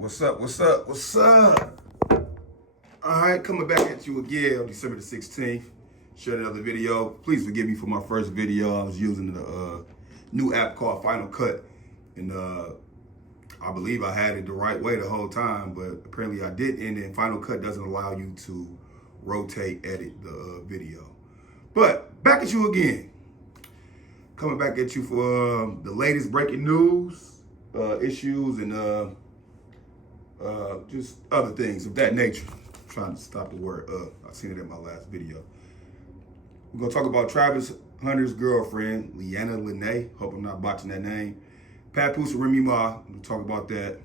What's up? What's up? What's up? All right, coming back at you again on December the 16th. Share another video. Please forgive me for my first video. I was using the new app called Final Cut, and I believe I had it the right way the whole time, but apparently I didn't. And then Final Cut doesn't allow you to rotate, edit the video. But back at you again. Coming back at you for the latest breaking news, issues, and just other things of that nature. I'm trying to stop the word I seen it in my last video. We're gonna talk about Travis Hunter's girlfriend, Leanna Lene. Hope I'm not botching that name. Papoose and Remy. We're gonna talk about that.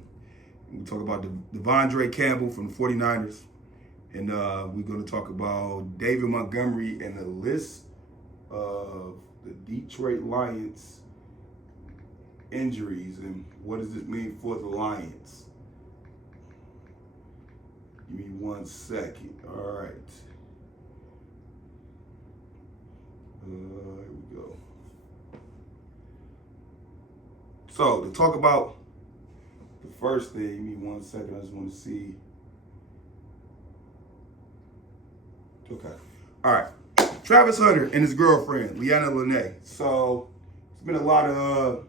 We're gonna talk about Devondre Campbell from the 49ers. And we're gonna talk about David Montgomery and the list of the Detroit Lions injuries and what does it mean for the Lions. Give me 1 second. All right. Here we go. So to talk about the first thing, give me 1 second. I just want to see. Okay. All right. Travis Hunter and his girlfriend, Leanna Lene. So it's been a lot of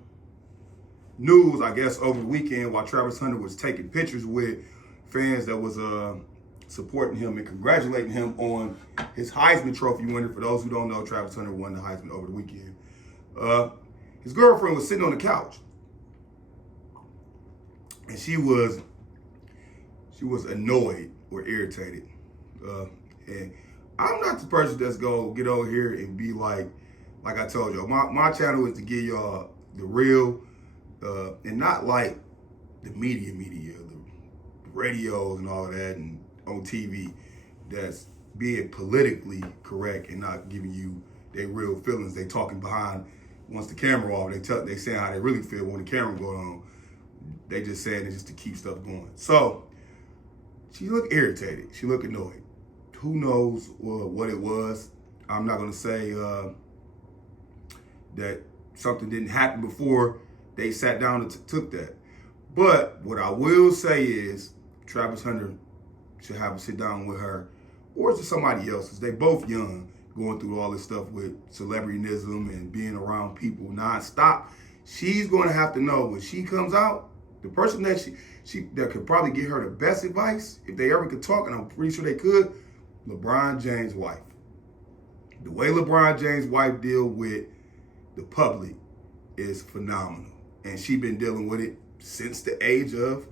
news, I guess, over the weekend while Travis Hunter was taking pictures with fans that was supporting him and congratulating him on his Heisman Trophy winner. For those who don't know, Travis Hunter won the Heisman over the weekend. His girlfriend was sitting on the couch, and she was annoyed or irritated. And I'm not the person that's gonna get over here and be like I told y'all, my channel is to give y'all the real, and not like the media, the radios and all of that, and on TV that's being politically correct and not giving you their real feelings. They talking behind, once the camera off, they saying how they really feel when the camera going on. They just saying it just to keep stuff going. So she looked irritated. She looked annoyed. Who knows what it was? I'm not gonna say that something didn't happen before they sat down and took that. But what I will say is Travis Hunter should have a sit down with her, or is it somebody else? Because they both young, going through all this stuff with celebrityism and being around people nonstop. She's going to have to know when she comes out, the person that she that could probably give her the best advice, if they ever could talk, and I'm pretty sure they could, LeBron James' wife. The way LeBron James' wife deal with the public is phenomenal. And she's been dealing with it since the age of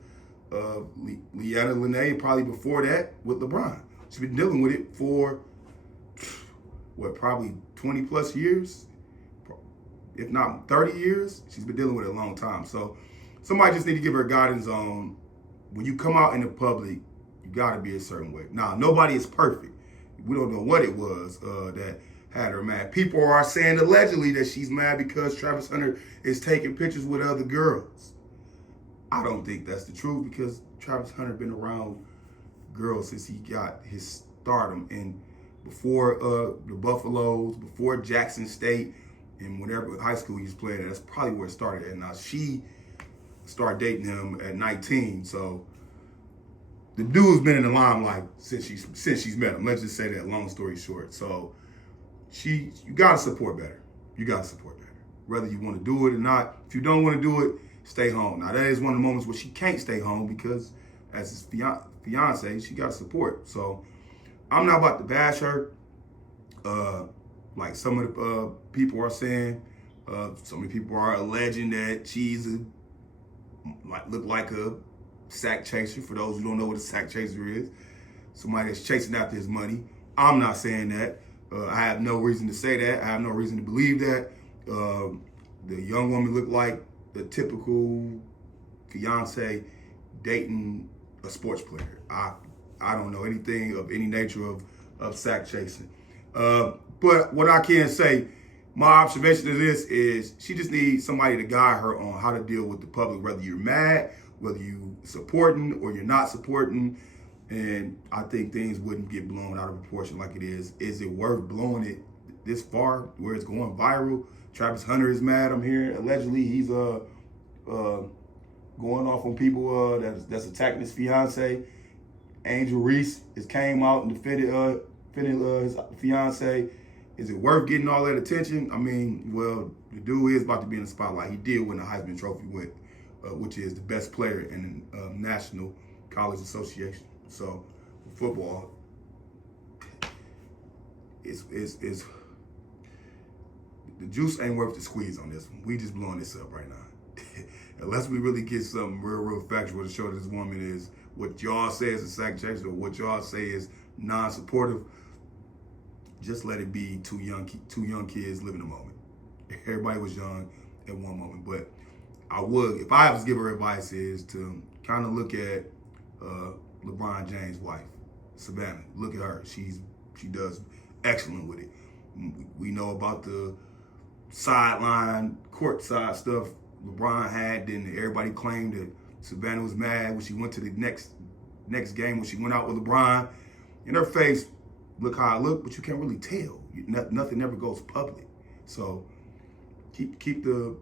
Leanna Lene, probably before that with LeBron. She's been dealing with it for, probably 20 plus years, if not 30 years. She's been dealing with it a long time. So somebody just need to give her guidance on when you come out in the public, you gotta be a certain way. Now, nobody is perfect. We don't know what it was that had her mad. People are saying allegedly that she's mad because Travis Hunter is taking pictures with other girls. I don't think that's the truth, because Travis Hunter been around girls since he got his stardom, and before the Buffaloes, before Jackson State, and whatever high school he's played at. That's probably where it started. And now she started dating him at 19. So the dude's been in the limelight since she's met him. Let's just say that, long story short. So you gotta support better. You gotta support better. Whether you want to do it or not. If you don't want to do it, stay home. Now, that is one of the moments where she can't stay home because as his fiance, she got support. So I'm not about to bash her. Like some of the people are saying, so many people are alleging that she's look like a sack chaser. For those who don't know what a sack chaser is, somebody that's chasing after his money. I'm not saying that. I have no reason to say that. I have no reason to believe that. The young woman looked like the typical fiance dating a sports player. I don't know anything of any nature of sack chasing. But what I can say, my observation of this is she just needs somebody to guide her on how to deal with the public, whether you're mad, whether you supporting or you're not supporting. And I think things wouldn't get blown out of proportion like it is. Is it worth blowing it this far where it's going viral? Travis Hunter is mad, I'm hearing. Allegedly, he's going off on people that's attacking his fiance. Angel Reese has came out and defended his fiance. Is it worth getting all that attention? I mean, well, the dude is about to be in the spotlight. He did win the Heisman Trophy with, which is the best player in the National College Association. So, football is the juice ain't worth the squeeze on this one. We just blowing this up right now. Unless we really get something real factual to show that this woman is what y'all say is a sacrifice or what y'all say is non-supportive, just let it be two young kids living a moment. Everybody was young at one moment, but if I was to give her advice, is to kind of look at LeBron James' wife, Savannah. Look at her. She does excellent with it. We know about the sideline, courtside stuff LeBron had. Then everybody claimed that Savannah was mad when she went to the next game when she went out with LeBron. In her face, look how I look, but you can't really tell. Nothing ever goes public. So keep the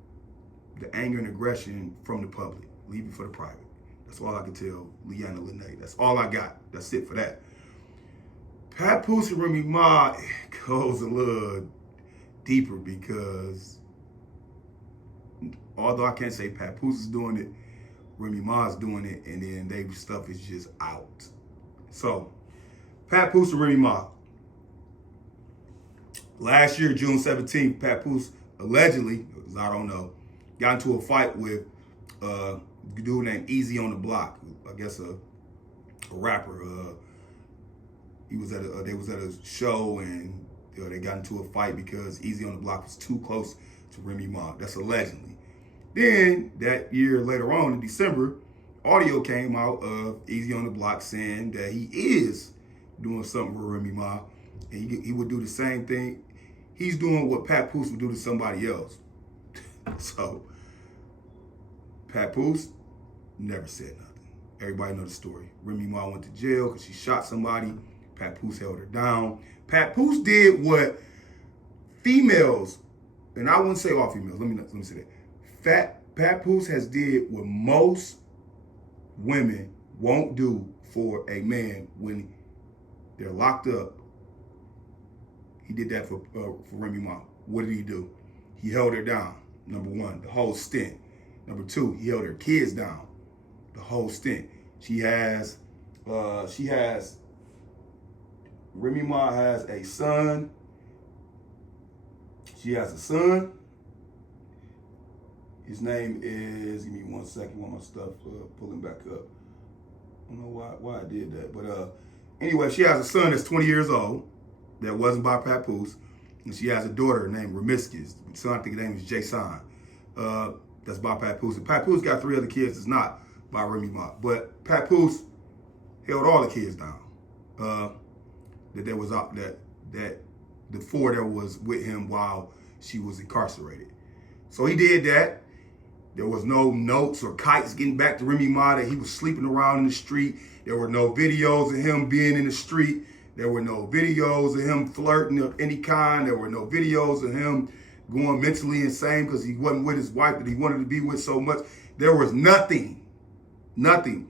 anger and aggression from the public. Leave it for the private. That's all I can tell Leanna Lene. That's all I got. That's it for that. Papoose and Remy Ma goes a little deeper because although I can't say Papoose is doing it, Remy Ma is doing it, and then their stuff is just out. So, Papoose and Remy Ma. Last year, June 17th, Papoose allegedly, I don't know, got into a fight with a dude named Easy on the Block. I guess a rapper. They was at a show and they got into a fight because Easy on the Block was too close to Remy Ma. That's allegedly. Then that year later on in December, audio came out of Easy on the Block saying that he is doing something with Remy Ma, and he would do the same thing. He's doing what Papoose would do to somebody else. So Papoose never said nothing. Everybody know the story. Remy Ma went to jail because she shot somebody. Papoose held her down. Papoose did what females, and I wouldn't say all females. Let me say that. Papoose has did what most women won't do for a man when they're locked up. He did that for Remy Ma. What did he do? He held her down. Number one, the whole stint. Number two, he held her kids down. The whole stint. Remy Ma has a son. She has a son. His name is, give me 1 second while my stuff pulling back up. I don't know why I did that. But anyway, she has a son that's 20 years old that wasn't by Papoose. And she has a daughter named Remiscus. The son, I think his name is Jason. That's by Papoose. And Papoose got 3 other kids that's not by Remy Ma. But Papoose held all the kids down. That the 4 that was with him while she was incarcerated. So he did that. There was no notes or kites getting back to Remy Ma that he was sleeping around in the street. There were no videos of him being in the street. There were no videos of him flirting of any kind. There were no videos of him going mentally insane because he wasn't with his wife that he wanted to be with so much. There was nothing. Nothing.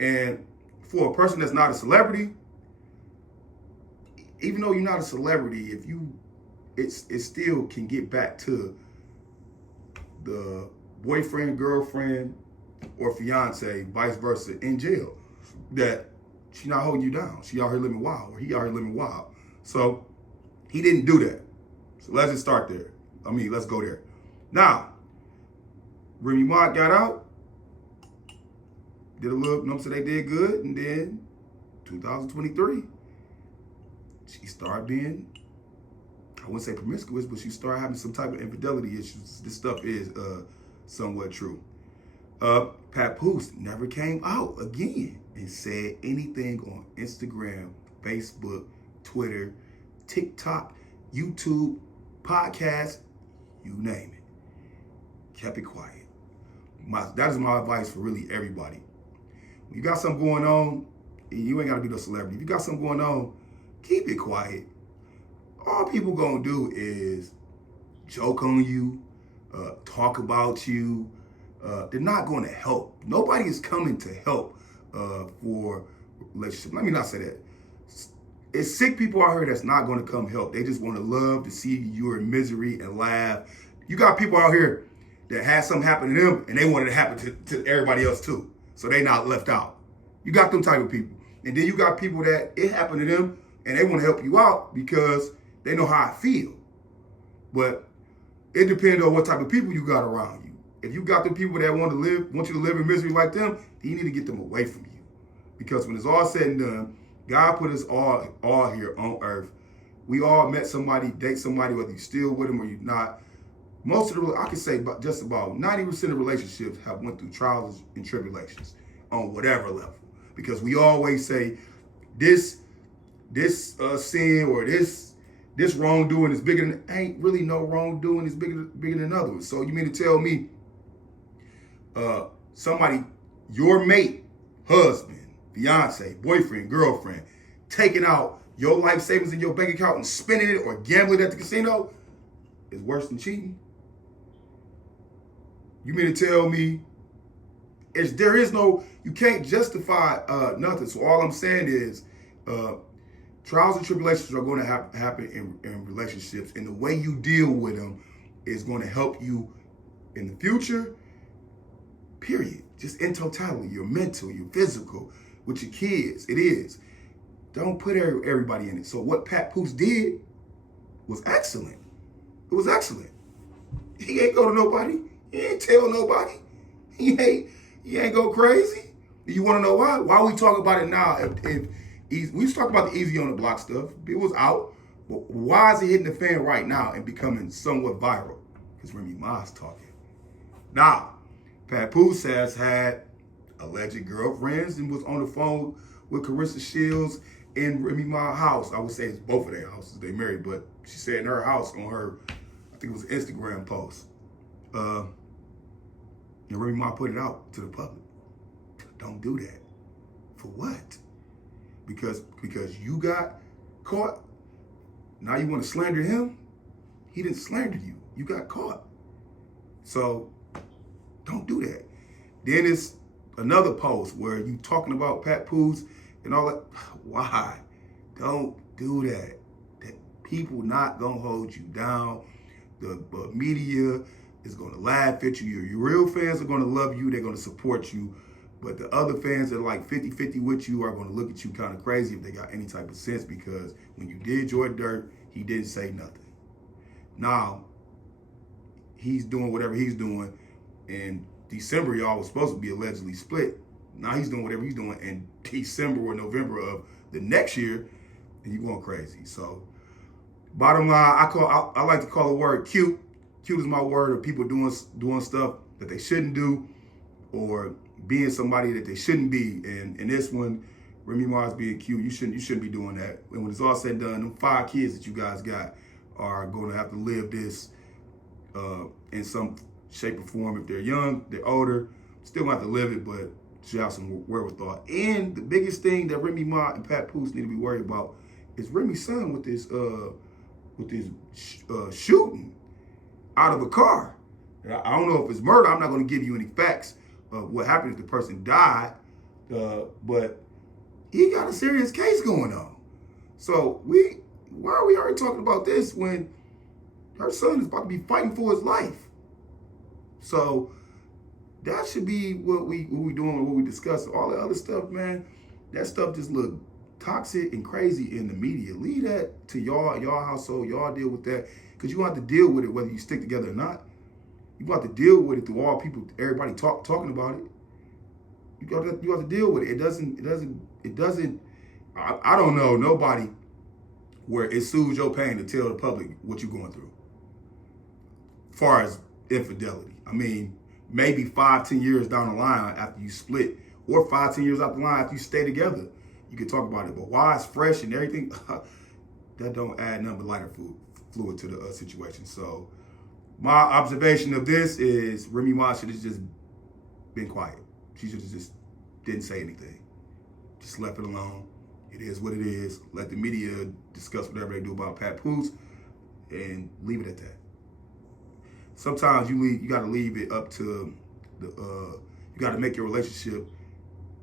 And for a person that's not a celebrity, even though you're not a celebrity, it still can get back to the boyfriend, girlfriend, or fiance, vice versa, in jail. That she's not holding you down. She out here living wild, or he out here living wild. So he didn't do that. So let's just start there. Let's go there. Now, Remy Ma got out, did a little, so they did good, and then 2023, she started being, I wouldn't say promiscuous, but she started having some type of infidelity issues. This stuff is somewhat true. Papoose never came out again and said anything on Instagram, Facebook, Twitter, TikTok, YouTube, podcast, you name it. Kept it quiet. That is my advice for really everybody. When you got something going on, you ain't got to be no celebrity. If you got something going on, keep it quiet. All people gonna do is joke on you, talk about you, they're not going to help. Nobody is coming to help for relationship. Let me not say that. It's sick people out here that's not going to come help. They just want to love to see you in misery and laugh. You got people out here that had something happen to them and they wanted it to happen to everybody else too. So they not left out. You got them type of people. And then you got people that it happened to them and they want to help you out because they know how I feel. But it depends on what type of people you got around you. If you got the people that want you to live in misery like them, then you need to get them away from you. Because when it's all said and done, God put us all here on earth. We all met somebody, date somebody, whether you're still with them or you're not. Most of the, I can say just about 90% of relationships have went through trials and tribulations on whatever level. Because we always say this sin or this wrongdoing is bigger than, ain't really no wrongdoing is bigger than others. So you mean to tell me somebody, your mate, husband, fiance, boyfriend, girlfriend, taking out your life savings in your bank account and spending it or gambling at the casino is worse than cheating? You mean to tell me there is no, you can't justify nothing. So all I'm saying is trials and tribulations are going to happen in relationships, and the way you deal with them is going to help you in the future, period. Just in totality, your mental, your physical, with your kids, it is. Don't put everybody in it. So what Papoose did was excellent. It was excellent. He ain't go to nobody. He ain't tell nobody. He ain't go crazy. You want to know why? Why we talk about it now? If we talk about the easy on the block stuff, it was out. But why is it hitting the fan right now and becoming somewhat viral? Because Remy Ma's talking. Now, Papoose has had alleged girlfriends and was on the phone with Carissa Shields in Remy Ma's house. I would say it's both of their houses. They married, but she said in her house on her, I think it was an Instagram post. And Remy Ma put it out to the public. Don't do that. For what? Because you got caught. Now you want to slander him? He didn't slander you. You got caught. So don't do that. Then it's another post where you talking about Papoose and all that. Why? Don't do that. People not gonna hold you down. The media is gonna laugh at you. Your real fans are gonna love you. They're gonna support you. But the other fans that are like 50-50 with you are gonna look at you kind of crazy if they got any type of sense, because when you did your dirt, he didn't say nothing. Now, he's doing whatever he's doing. In December, y'all was supposed to be allegedly split. Now he's doing whatever he's doing in December or November of the next year, and you going crazy. So, bottom line, I like to call the word cute. Cute is my word of people doing stuff that they shouldn't do, or being somebody that they shouldn't be. And in this one, Remy Ma's being cute. You shouldn't be doing that. And when it's all said and done, them 5 kids that you guys got are going to have to live this in some shape or form. If they're young, they're older, still gonna have to live it, but should have some wherewithal. And the biggest thing that Remy Ma and Papoose need to be worried about is Remy's son with this shooting out of a car. I don't know if it's murder. I'm not going to give you any facts of what happened if the person died, but he got a serious case going on. So why are we already talking about this when her son is about to be fighting for his life? So that should be what we doing, what we discuss. All the other stuff, man, that stuff just look toxic and crazy in the media. Leave that to y'all household. Y'all deal with that, because you don't have to deal with it whether you stick together or not. You have to deal with it through all people, everybody talking about it. You have to deal with it. It doesn't. I don't know nobody where it soothes your pain to tell the public what you're going through. As far as infidelity, I mean, maybe 5-10 years down the line after you split, or 5-10 years out the line after you stay together, you can talk about it. But while it's fresh and everything, that don't add nothing but lighter fluid to the situation. So my observation of this is Remy Ma should have just been quiet. She should have just didn't say anything. Just left it alone. It is what it is. Let the media discuss whatever they do about Papoose and leave it at that. Sometimes you got to leave it up to You got to make your relationship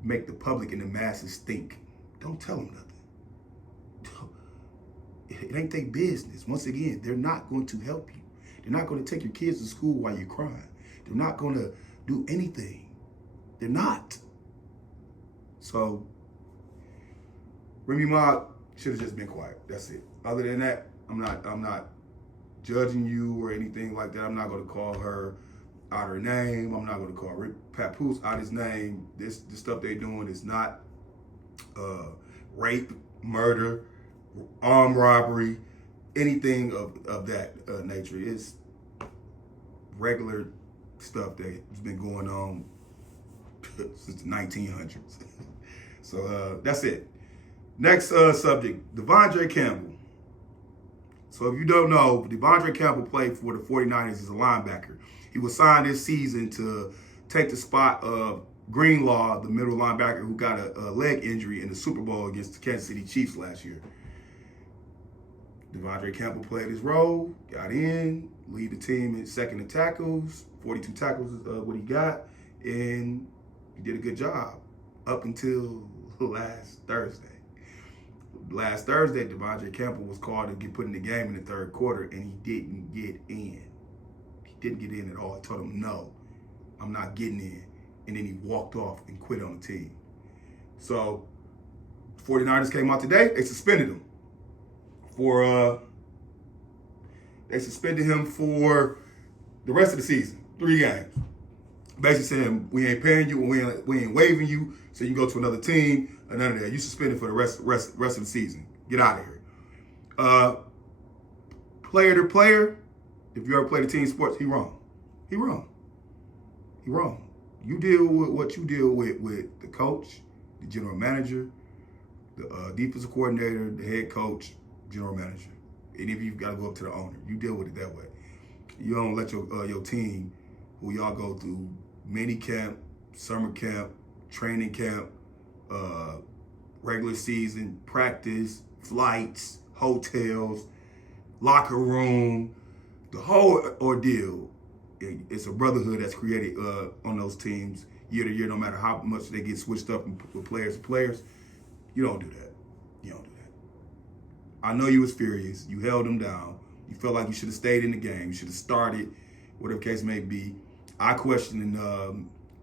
make the public and the masses think. Don't tell them nothing. It ain't their business. Once again, they're not going to help you. They're not going to take your kids to school while you're crying. They're not going to do anything. They're not. So, Remy Ma should have just been quiet. That's it. Other than that, I'm not judging you or anything like that. I'm not going to call her out her name. I'm not going to call Papoose out his name. The stuff they're doing is not rape, murder, armed robbery, anything of that nature. It's regular stuff that's been going on since the 1900s. So that's it. Next subject, Devondre Campbell. So if you don't know, Devondre Campbell played for the 49ers as a linebacker. He was signed this season to take the spot of Greenlaw, the middle linebacker who got a leg injury in the Super Bowl against the Kansas City Chiefs last year. Devondre Campbell played his role, got in, lead the team in second in tackles, 42 tackles is what he got, and he did a good job up until last Thursday. Last Thursday, Devondre Campbell was called to get put in the game in the third quarter, and he didn't get in. He didn't get in at all. I told him, no, I'm not getting in. And then he walked off and quit on the team. So, 49ers came out today. They suspended him for the rest of the season, 3 games. Basically saying, we ain't paying you, we ain't waiving you, so you can go to another team, or none of that. You suspended for the rest of the season. Get out of here. Player to player, if you ever played a team sports, he wrong. He wrong. He wrong. You deal with what you deal with the coach, the general manager, the defensive coordinator, the head coach, general manager. And if you've got to go up to the owner, you deal with it that way. You don't let your team, who y'all go through mini camp, summer camp, training camp, regular season, practice, flights, hotels, locker room, the whole ordeal. It's a brotherhood that's created on those teams year to year, no matter how much they get switched up with players to players. You don't do that. You don't do that. I know you was furious. You held them down. You felt like you should have stayed in the game. You should have started, whatever case may be. I questioned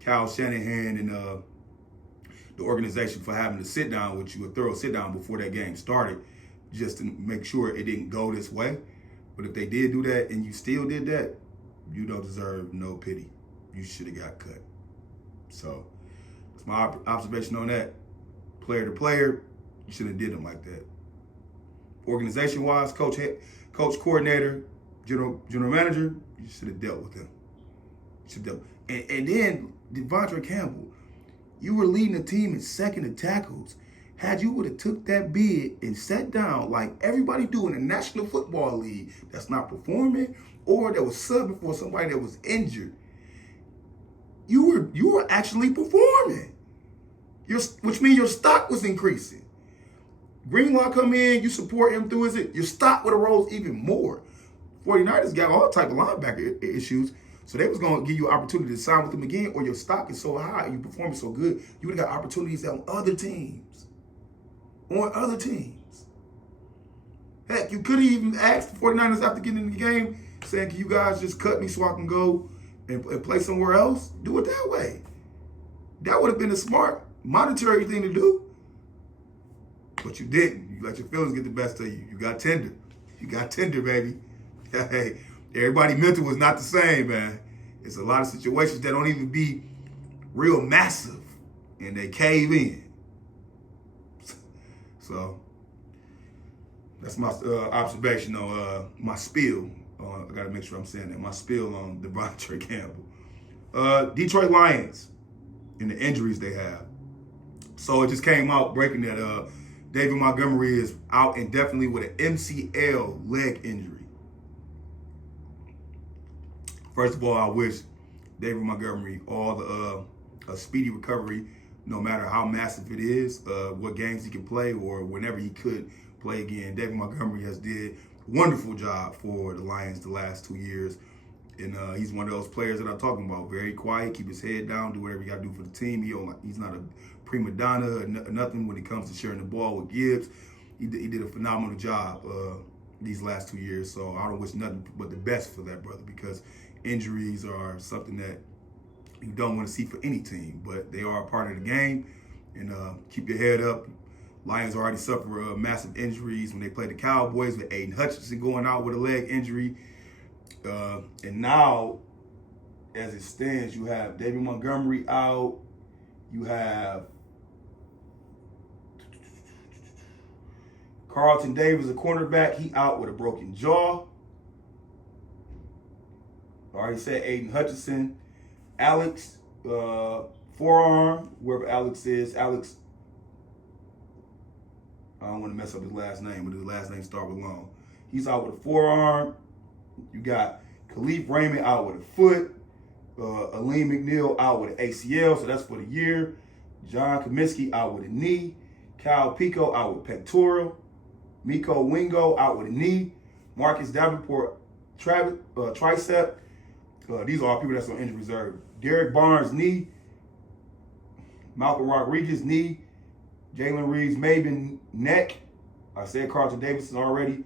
Kyle Shanahan and the organization for having to sit down with you, a thorough sit down before that game started, just to make sure it didn't go this way. But if they did do that and you still did that, you don't deserve no pity. You should have got cut. So that's my observation on that. Player to player, you shouldn't have did them like that. Organization-wise, coach, coordinator, general manager, you should have dealt with them. You should dealt. And then Devondre Campbell, you were leading the team in second in tackles. Had you would have took that bid and sat down like everybody do in the National Football League that's not performing or that was subbing for somebody that was injured, you were actually performing. Which means your stock was increasing. Greenlaw come in, you support him through your stock would have rose even more. 49ers got all type of linebacker issues, so they was going to give you an opportunity to sign with them again, or your stock is so high, you performing so good, you would have got opportunities on other teams. On other teams. Heck, you could have even asked the 49ers after getting in the game, saying, can you guys just cut me so I can go and play somewhere else? Do it that way. That would have been a smart, monetary thing to do. But you didn't. You let your feelings get the best of you. You got tender. You got tender, baby. Hey, everybody mental was not the same, man. It's a lot of situations that don't even be real massive, and they cave in. So that's my observation on my spiel. I got to make sure I'm saying that. My spiel on Devondre Campbell. Detroit Lions and the injuries they have. So it just came out breaking that David Montgomery is out indefinitely with an MCL leg injury. First of all, I wish David Montgomery all a speedy recovery, no matter how massive it is, what games he can play or whenever he could play again. David Montgomery has did a wonderful job for the Lions the last 2 years. And he's one of those players that I'm talking about. Very quiet, keep his head down, do whatever he got to do for the team. He's not a prima donna or nothing when it comes to sharing the ball with Gibbs. He did a phenomenal job these last 2 years. So I don't wish nothing but the best for that brother, because injuries are something that you don't want to see for any team, but they are a part of the game. And keep your head up. Lions already suffered massive injuries when they played the Cowboys, with Aiden Hutchinson going out with a leg injury. And now, as it stands, you have David Montgomery out. You have Carlton Davis, a cornerback. He out with a broken jaw. I already said Aiden Hutchinson. Alex, forearm, wherever Alex is. Alex, I don't want to mess up his last name, but his last name starts with long. He's out with a forearm. You got Khalif Raymond out with a foot. Aleem McNeil out with an ACL, so that's for the year. John Kaminsky out with a knee. Kyle Pico out with pectoral. Miko Wingo out with a knee. Marcus Davenport tricep. These are all people that's on injury reserve. Derek Barnes knee. Malcolm Rodriguez knee. Jalen Reeves Maben neck. I said Carlton Davidson already.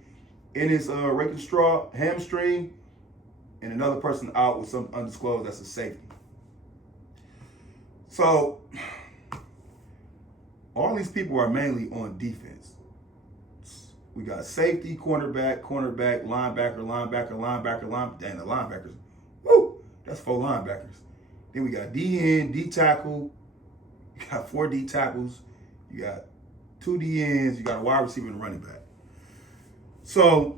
Ennis Rakenstraw hamstring. And another person out with some undisclosed, that's a safety. So, all these people are mainly on defense. We got safety, cornerback, linebacker. Damn, the linebackers. Woo! That's 4 linebackers. Then we got D-end, D-tackle. You got 4 D-tackles. You got 2 D-ends. You got a wide receiver and a running back. So,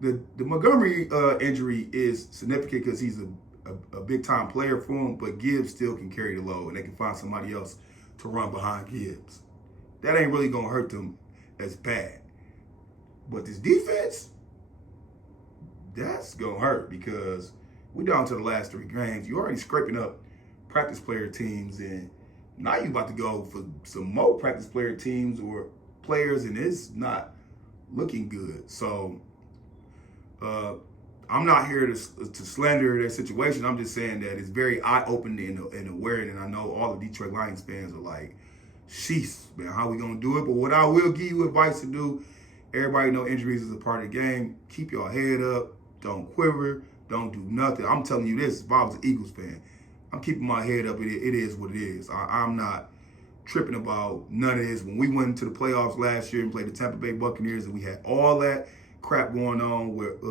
the Montgomery injury is significant because he's a big-time player for him, but Gibbs still can carry the load, and they can find somebody else to run behind Gibbs. That ain't really going to hurt them as bad. But this defense, that's going to hurt, because we're down to the last 3 games. You're already scraping up practice player teams, and now you're about to go for some more practice player teams or players, and it's not looking good. So, I'm not here to slander their situation. I'm just saying that it's very eye-opening and aware, and I know all the Detroit Lions fans are like, sheesh, man, how we going to do it? But what I will give you advice to do, everybody know injuries is a part of the game. Keep your head up. Don't quiver. Don't do nothing. I'm telling you this, if I was an Eagles fan, I'm keeping my head up. It is what it is. I'm not tripping about none of this. When we went into the playoffs last year and played the Tampa Bay Buccaneers, and we had all that crap going on with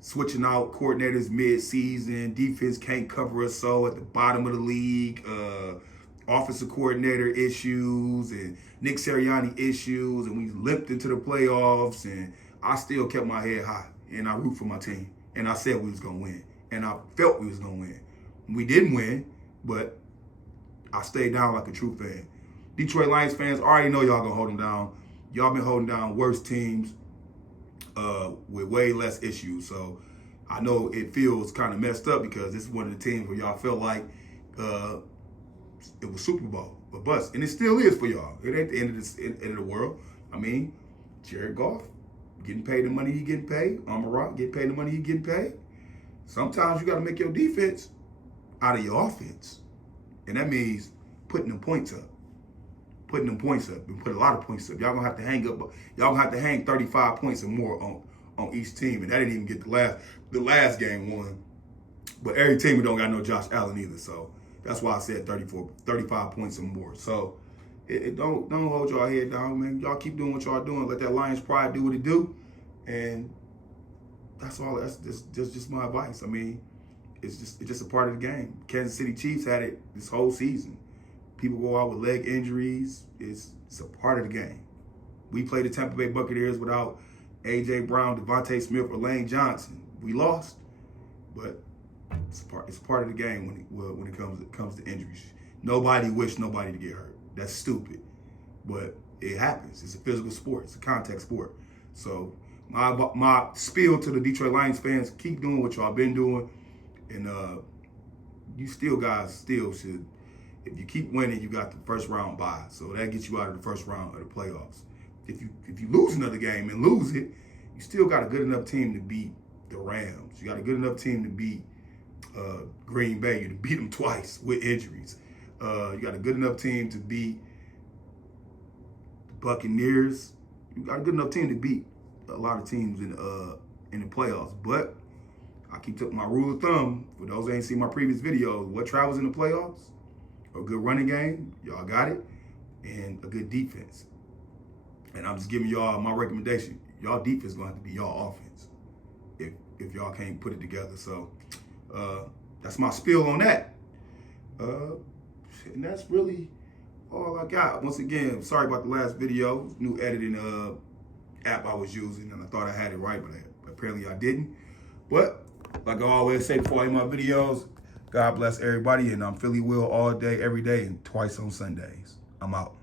switching out coordinators mid-season, defense can't cover us so at the bottom of the league, offensive coordinator issues and Nick Sirianni issues, and we limped into the playoffs, and I still kept my head high, and I root for my team, and I said we was going to win, and I felt we was going to win. We didn't win, but I stayed down like a true fan. Detroit Lions fans already know y'all going to hold them down. Y'all been holding down worse teams with way less issues. So I know it feels kind of messed up, because this is one of the teams where y'all felt like it was Super Bowl or bust, and it still is for y'all. It ain't the end of the world. I mean, Jared Goff getting paid the money he getting paid. Amon-Ra getting paid the money he getting paid. Sometimes you got to make your defense out of your offense, and that means putting them points up. And put a lot of points up. Y'all gonna have to hang up. Y'all gonna have to hang 35 points or more on each team, and that didn't even get the last game won. But every team don't got no Josh Allen either, so that's why I said 35 points or more. So don't hold y'all head down, man. Y'all keep doing what y'all doing. Let that Lions pride do what it do, and that's all. That's just my advice. I mean, it's just a part of the game. Kansas City Chiefs had it this whole season. People go out with leg injuries. It's a part of the game. We played the Tampa Bay Buccaneers without A.J. Brown, Devontae Smith, or Lane Johnson. We lost, but it's a part of the game when it comes to injuries. Nobody wished nobody to get hurt. That's stupid, but it happens. It's a physical sport. It's a contact sport. So my spiel to the Detroit Lions fans: keep doing what y'all been doing, and you guys should. If you keep winning, you got the first round bye. So that gets you out of the first round of the playoffs. If you lose another game and lose it, you still got a good enough team to beat the Rams. You got a good enough team to beat Green Bay. You beat them twice with injuries. You got a good enough team to beat the Buccaneers. You got a good enough team to beat a lot of teams in the playoffs. But I keep taking my rule of thumb, for those that ain't seen my previous videos, what travels in the playoffs? A good running game, y'all got it, and a good defense. And I'm just giving y'all my recommendation. Y'all defense gonna have to be y'all offense if y'all can't put it together. So that's my spiel on that. And that's really all I got. Once again, sorry about the last video. New editing app I was using, and I thought I had it right, but apparently I didn't. But like I always say before I end my videos, God bless everybody, and I'm Philly Will all day, every day, and twice on Sundays. I'm out.